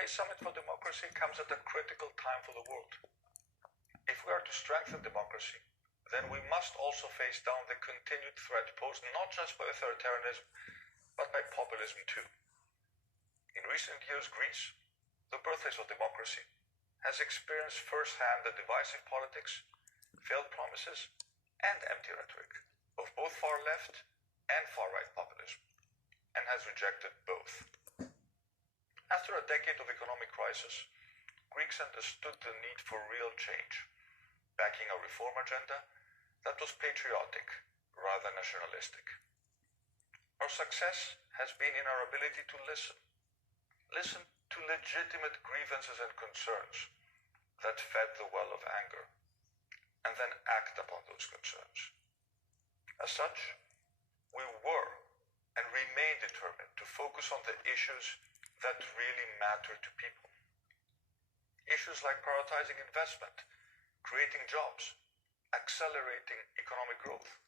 Today's Summit for Democracy comes at a critical time for the world. If we are to strengthen democracy, then we must also face down the continued threat posed not just by authoritarianism, but by populism too. In recent years, Greece, the birthplace of democracy, has experienced firsthand the divisive politics, failed promises, and empty rhetoric of both far left and far right populism, and has rejected both. After a decade of economic crisis, Greeks understood the need for real change, backing a reform agenda that was patriotic rather than nationalistic. Our success has been in our ability to listen to legitimate grievances and concerns that fed the well of anger, and then act upon those concerns. As such, we were and remain determined to focus on the issues that really matter to people. Issues like prioritizing investment, creating jobs, accelerating economic growth,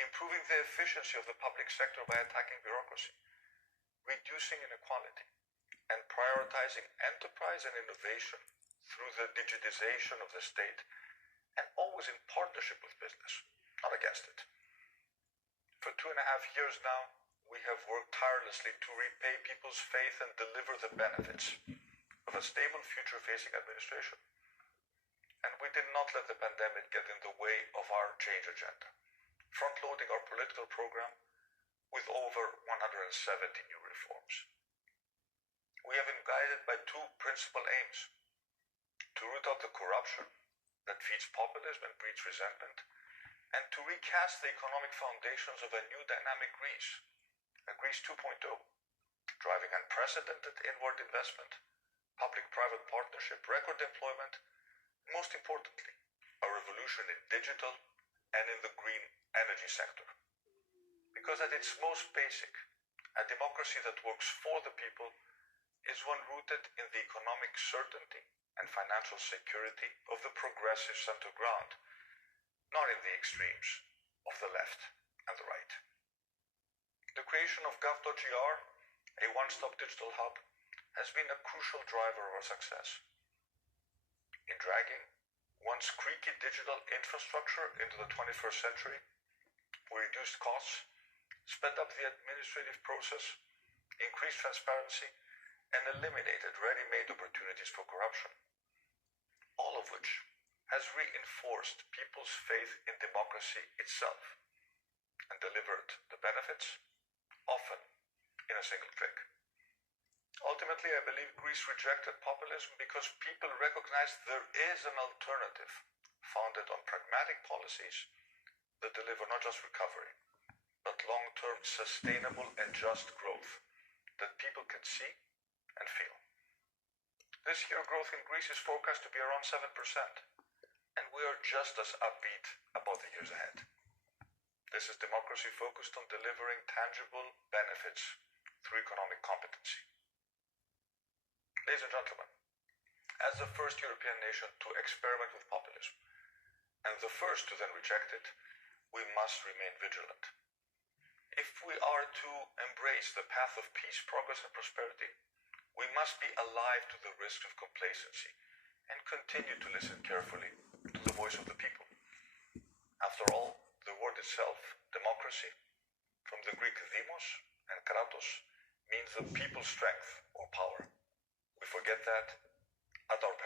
improving the efficiency of the public sector by attacking bureaucracy, reducing inequality, and prioritizing enterprise and innovation through the digitization of the state, and always in partnership with business, not against it. For 2.5 years now, we have worked tirelessly to repay people's faith and deliver the benefits of a stable future-facing administration. And we did not let the pandemic get in the way of our change agenda, front-loading our political program with over 170 new reforms. We have been guided by two principal aims: to root out the corruption that feeds populism and breeds resentment, and to recast the economic foundations of a new dynamic Greece, a Greece 2.0, driving unprecedented inward investment, public-private partnership, record employment, most importantly, a revolution in digital and in the green energy sector. Because at its most basic, a democracy that works for the people is one rooted in the economic certainty and financial security of the progressive center ground, not in the extremes of the left and the right. The creation of gov.gr, a one-stop digital hub, has been a crucial driver of our success. In dragging once creaky digital infrastructure into the 21st century, we reduced costs, sped up the administrative process, increased transparency, and eliminated ready-made opportunities for corruption, all of which has reinforced people's faith in democracy itself and delivered the benefits, often in a single click. Ultimately, I believe Greece rejected populism because people recognized there is an alternative founded on pragmatic policies that deliver not just recovery, but long-term sustainable and just growth that people can see and feel. This year, growth in Greece is forecast to be around 7%, and we are just as upbeat about the years ahead. This is democracy focused on delivering tangible benefits through economic competency. Ladies and gentlemen, as the first European nation to experiment with populism, and the first to then reject it, we must remain vigilant. If we are to embrace the path of peace, progress, and prosperity, we must be alive to the risks of complacency and continue to listen carefully to the voice of the people. After all, the word itself, democracy, from the Greek demos and kratos, means the people's strength or power. We forget that at our